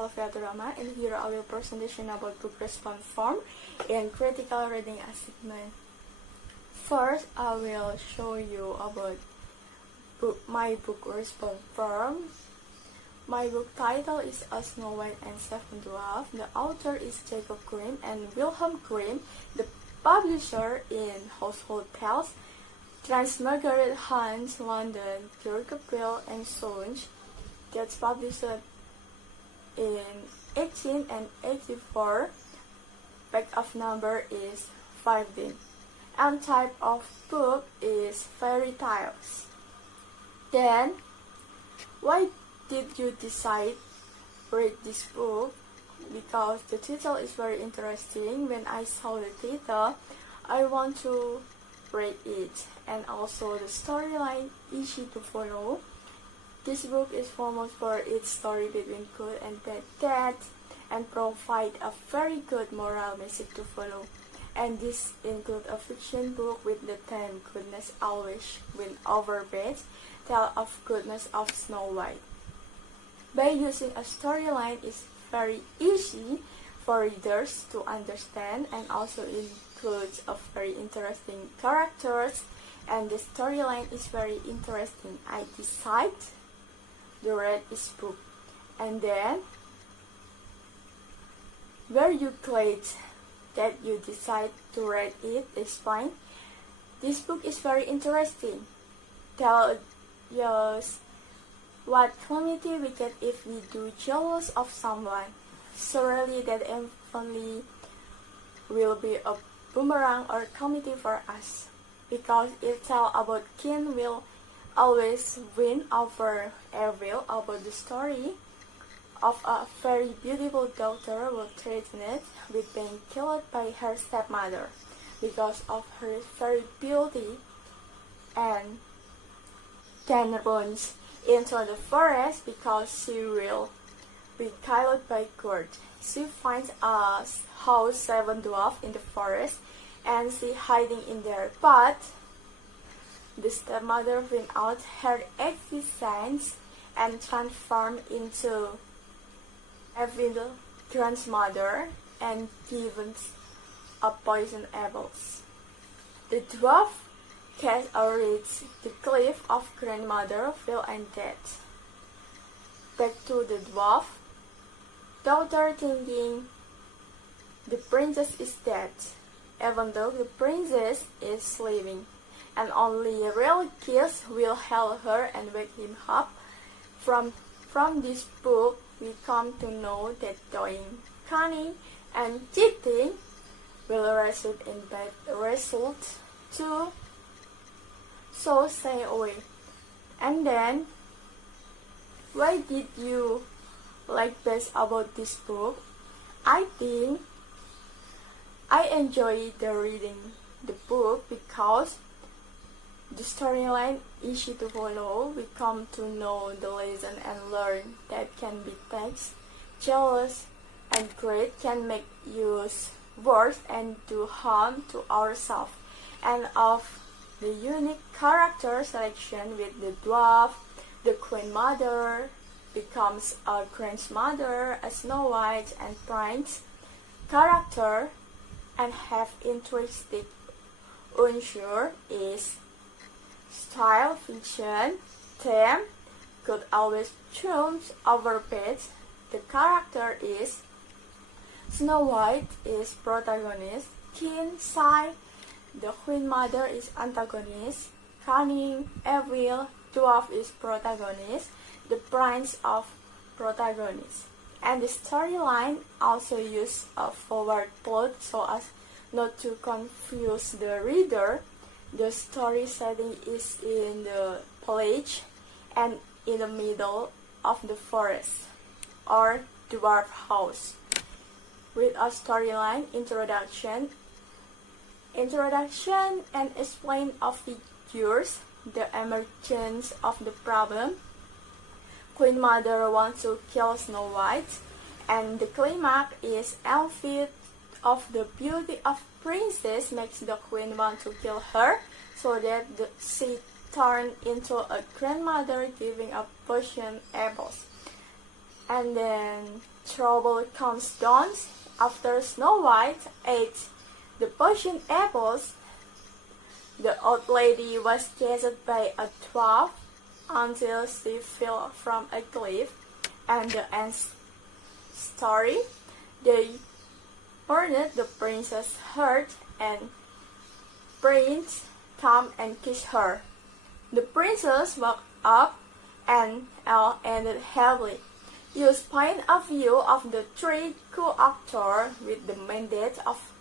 Alfi and here I will presentation about book response form and critical reading assignment. First, I will show you about my book response form. My book title is A Snow White and Seven Dwarfs. The author is Jacob Grimm and Wilhelm Grimm. The publisher in Household Tales, Trans Margaret Hans, London, Jacob Grimm and Sons. That's published in 1884. Back of number is 15. And type of book is fairy tales. Then, why did you decide to read this book? Because the title is very interesting. When I saw the title, I want to read it, and also the storyline easy to follow. This book is famous for its story between good and bad and provide a very good moral message to follow. And this includes a fiction book with the theme Goodness Always Win Over Bad, tale of goodness of Snow White. By using a storyline is very easy for readers to understand, and also includes a very interesting characters, and the storyline is very interesting. I decide to read this book, and then where you click that you decide to read it is fine. This book is very interesting. Tell us what calamity we get if we do jealous of someone. Surely that eventually will be a boomerang or calamity for us, because it tells about king will always win over evil, about the story of a very beautiful daughter who threatened with being killed by her stepmother because of her very beauty, and then runs into the forest because she will be killed by God. She finds a house 7 dwarfs in the forest and she hiding in there, but the stepmother finds out her existence and transforms into evil grandmother and gives a poison apples. The dwarf cast or reach the cliff of grandmother fell and dead. Back to the dwarf daughter thinking the princess is dead, even though the princess is sleeping, and only a real kiss will help her and wake him up. From this book, we come to know that doing cunning and cheating will result in bad results too. So stay away. And then, why did you like best about this book? I think I enjoy the reading the book because the storyline easy to follow. We come to know the lesson and learn that can be text, jealous and greed can make use worse and do harm to ourselves, and of the unique character selection with the dwarf, the queen mother becomes a grandmother, a Snow White and prince character, and have interesting unsure is style fiction theme could always trumps over bad. The character is Snow White is protagonist, king side, the queen mother is antagonist, cunning, evil, dwarf is protagonist, the prince of protagonist. And the storyline also use a forward plot so as not to confuse the reader. The story setting is in the village and in the middle of the forest or dwarf house, with a storyline introduction and explain of figures, the emergence of the problem, Queen Mother wants to kill Snow White, and the climax is Alfi of the beauty of princess makes the queen want to kill her, so that she turned into a grandmother giving up poison apples. And then trouble comes dawn. After Snow White ate the poison apples, the old lady was chased by a dwarf until she fell from a cliff. And the end story, they burned the princess' heart, and prince come and kiss her. The princess woke up and ended heavily. Use point of view of the three co-authors with the mandate of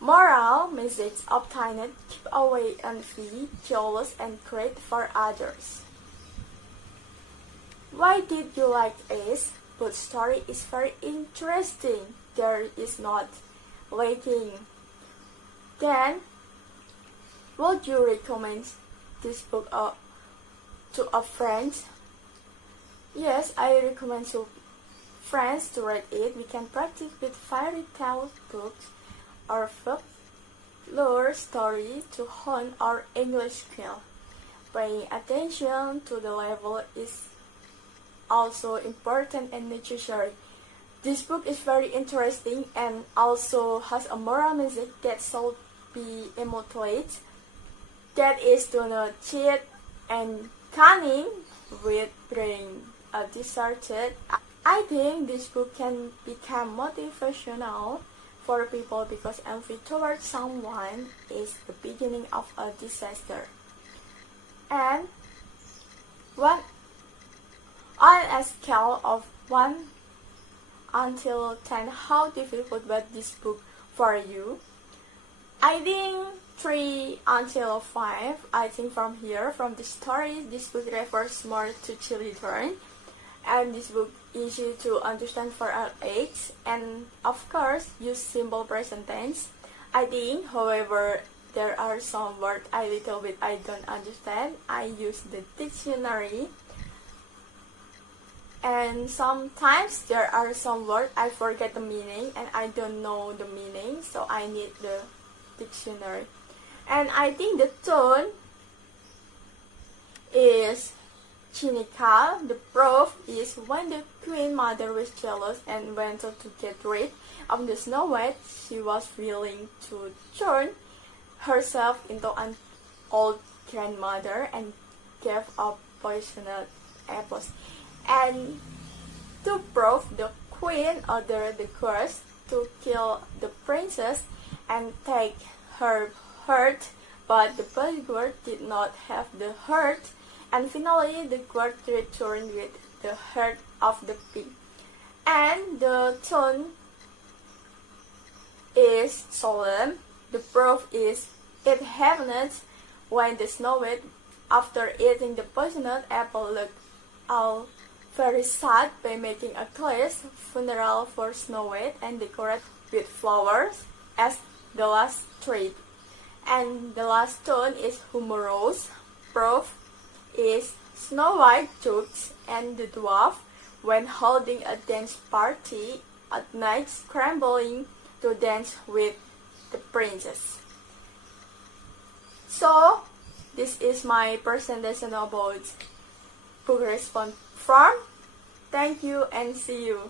moral message obtained: keep away envy, jealous, and greed for others. Why did you like it? But story is very interesting. There is not lacking. Then, would you recommend this book to a friend? Yes, I recommend to friends to read it. We can practice with fairy tale books or folklore story to hone our English skill. Paying attention to the level is also important and necessary. This book is very interesting and also has a moral message that should be emulated. That is, do not cheat and cunning with brain deserted. I think this book can become motivational for people because envy towards someone is the beginning of a disaster. And on a scale of 1 until 10, how difficult was this book for you? I think 3 until 5. I think from the story, this book refers more to children, and this book easy to understand for our age, and of course use simple present tense. I think, however, there are some words I don't understand. I use the dictionary, and sometimes there are some words I forget the meaning and I don't know the meaning, so I need the dictionary. And I think the tone is cynical. The proof is when the queen mother was jealous and wanted to get rid of the Snow White, she was willing to turn herself into an old grandmother and gave up poisoned apples. And to prove, the queen ordered the guards to kill the princess and take her heart, but the bodyguard did not have the heart, and finally the guard returned with the heart of the pig. And the tone is solemn. The proof is it happened when the Snow White, after eating the poisoned apple, looked all very sad by making a class funeral for Snow White and decorated with flowers as the last treat. And the last tone is humorous. Proof is Snow White jokes and the dwarf when holding a dance party at night, scrambling to dance with the princess. So, this is my presentation about book response form. Thank you and see you.